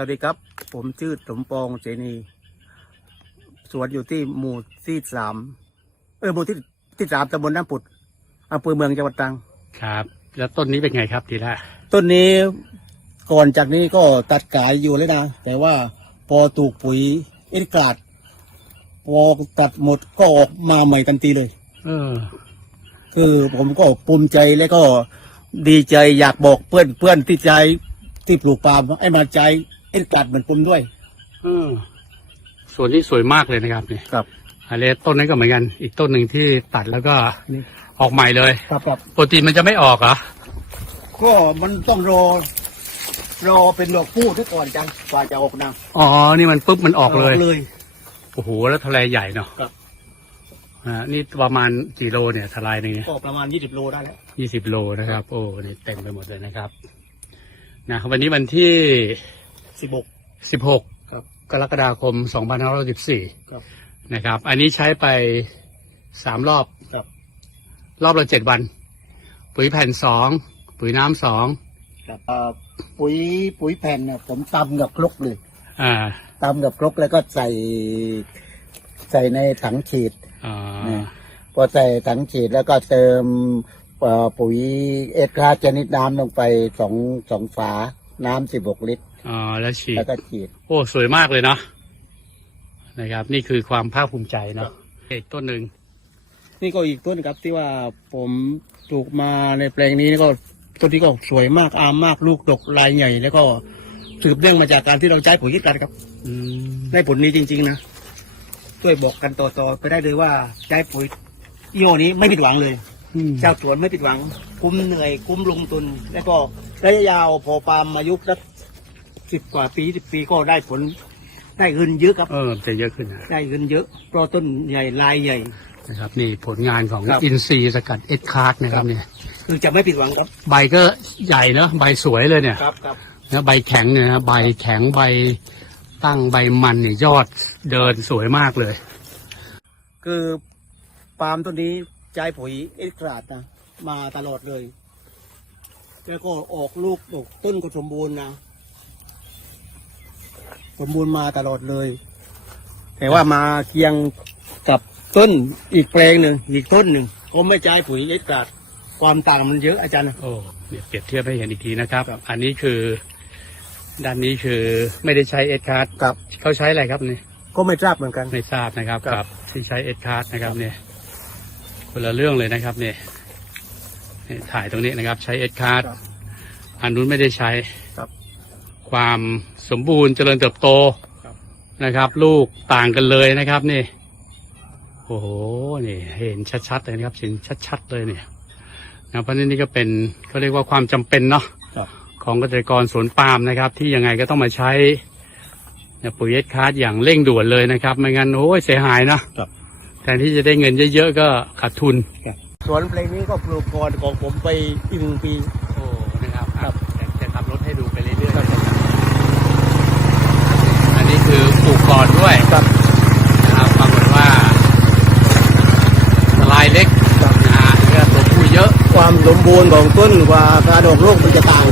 วัสดีครับ ผมชื่อสมปองเจนี สวนอยู่ที่หมู่ที่สามเออหมู่ที่ที่สามตำบลน้ำปุดอำเภอเมืองจังหวัดตรัง ครับ แล้วต้นนี้เป็นไงครับทีละต้นนี้ก่อนจากนี้ก็ตัดขายอยู่เลยนะ แต่ว่าพอถูกปุ๋ยเอ็นกราดพอตัดหมดก็ออกมาใหม่ทันทีเลย เออ คือผมก็ภูมิใจและก็ดีใจอยากบอกเพื่อนเพื่อนที่ใจที่ปลูกปาล์มให้มาใจ เอ็นกราดเหมือนผมด้วยเออส่วนนี้สวยมากเลยนะครับเนี่ยครับ อะไรต้นนั้นก็เหมือนกัน อีกต้นหนึ่งที่ตัดแล้วก็นี่ออกใหม่เลยครับครับปกติมันจะไม่ออกเหรอก็มันต้องรอ รอเป็นดอกพูดก่อนจังกว่าจะออกนางอ๋อ นี่มันปุ๊บมันออกเลยเลย โอ้โหแล้วทลายใหญ่เนาะครับ อ่านี่ประมาณกี่โลเนี่ยทลายหนึ่งเนี่ย ก็ประมาณยี่สิบโลได้แล้ว ยี่สิบโลนะครับ โอ้นี่เต็มไปหมดเลยนะครับนะครับวันนี้วันที่ สิบหกสิบหกครับ กรกฎาคมสองพันห้าร้อยสิบสี่ครับ นะครับ อันนี้ใช้ไปสามรอบครับ รอบละเจ็ดวัน ปุ๋ยแผ่นสองปุ๋ยน้ำสองครับเอ่อปุ๋ยปุ๋ยแผ่นเนี่ยผมตำกับครกเลยอ่าตำกับครกแล้วก็ใส่ ใส่ในถังฉีดอ่านะพอใส่ถังฉีดแล้วก็เติมเอ่อปุ๋ยเอสคาชนิดน้ำลงไปสองสองฝาน้ำสิบหกลิตร อ่าแล้วฉีดแล้วก็ฉีดโอ้สวยมากเลยเนาะนะครับ นี่คือความภาคภูมิใจเนาะอีกต้นหนึ่งนี่ก็อีกต้นครับที่ว่าผมปลูกมาในแปลงนี้นี่ก็ต้นที่ก็สวยมากอามมากลูกดกลายใหญ่ แล้วก็สืบเนื่องมาจากการที่เราใช้ปุ๋ยยึดกันครับอืมได้ผลนี้จริง ๆ นะช่วยบอกกันต่อๆไปได้เลยว่าใช้ปุ๋ยยี่ห้อนี้ไม่ผิดหวังเลย อืมชาวสวนไม่ผิดหวัง คุ้มเหนื่อย คุ้มลงทุน แล้วก็ระยะยาวพอปาล์มอายุสัก สิบกว่าปีสิบปีก็ได้ผล ได้เงินเยอะครับ เออจะเยอะขึ้นนะได้เงินเยอะเพราะต้นใหญ่ลายใหญ่ นะครับนี่ผลงานของครับ อินซีย์สกัดเอ็ดคาร์ดนะคครัรับบเนี่ยคือจะไม่ผิดหวังครับใบก็ใหญ่เนอะใบสวยเลยเนี่ยครับครับนะใบแข็งเนี่ยนะใบแข็งใบตั้งใบมันเนี่ยยอดเดินสวยมากเลย คือปาล์มต้นนี้ใช้ปุ๋ยเอ็กซ์ตราดนะมาตลอดเลย แล้วก็ออกลูกดกต้นก็สมบูรณ์นะ สมบูรณ์มาตลอดเลย แต่ว่ามาเคียงกับต้นอีกแปลงหนึ่งอีกต้นหนึ่งก็ไม่ใช้ปุ๋ยเอ็กซ์ตราดความต่างมันเยอะอาจารย์นะโอ้เนี่ยเปรียบเทียบให้เห็นอีกทีนะครับ อันนี้คือด้านนี้คือไม่ได้ใช้เอ็ดคาร์ดครับเขาใช้อะไรครับเนี่ยก็ไม่ทราบเหมือนกันไม่ทราบนะครับครับกับที่ใช้เอ็ดคาร์ดนะครับเนี่ยคนละเรื่องเลยนะครับเนี่ยเนี่ยถ่ายตรงนี้นะครับ ใช้เอ็ดคาร์ดครับอันนู้นไม่ได้ใช้ครับ ความสมบูรณ์เจริญเติบโตครับนะครับ ลูกต่างกันเลยนะครับนี่ โอ้โหนี่เห็นชัดๆเลยนะครับเห็นชัดๆเลยเนี่ยนะเพราะฉะนั้นนี่ก็เป็นเขาเรียกว่าความจำเป็นเนาะครับของเกษตรกรสวนปาล์มนะครับ ที่ยังไงก็ต้องมาใช้เนี่ยปุ๋ยเอสคาร์ดอย่างเร่งด่วนเลยนะครับ ไม่งั้นโอ้ยเสียหายนะครับแทนที่จะได้เงินเยอะๆก็ขาดทุนสวนเพลงนี้ก็ปลูกก่อนของผมไปอีกหนึ่งปีโอ้นะครับครับจะจะขับรถให้ดูไปเรื่อยๆอันนี้คื อปลูกก่อนด้วยครับนะครับปรากฏว่าลายเล็กนะฮะก็ตัวผู้เยอะ ความสมบูรณ์ของต้นกว่าการออกลูกมันจะต่าง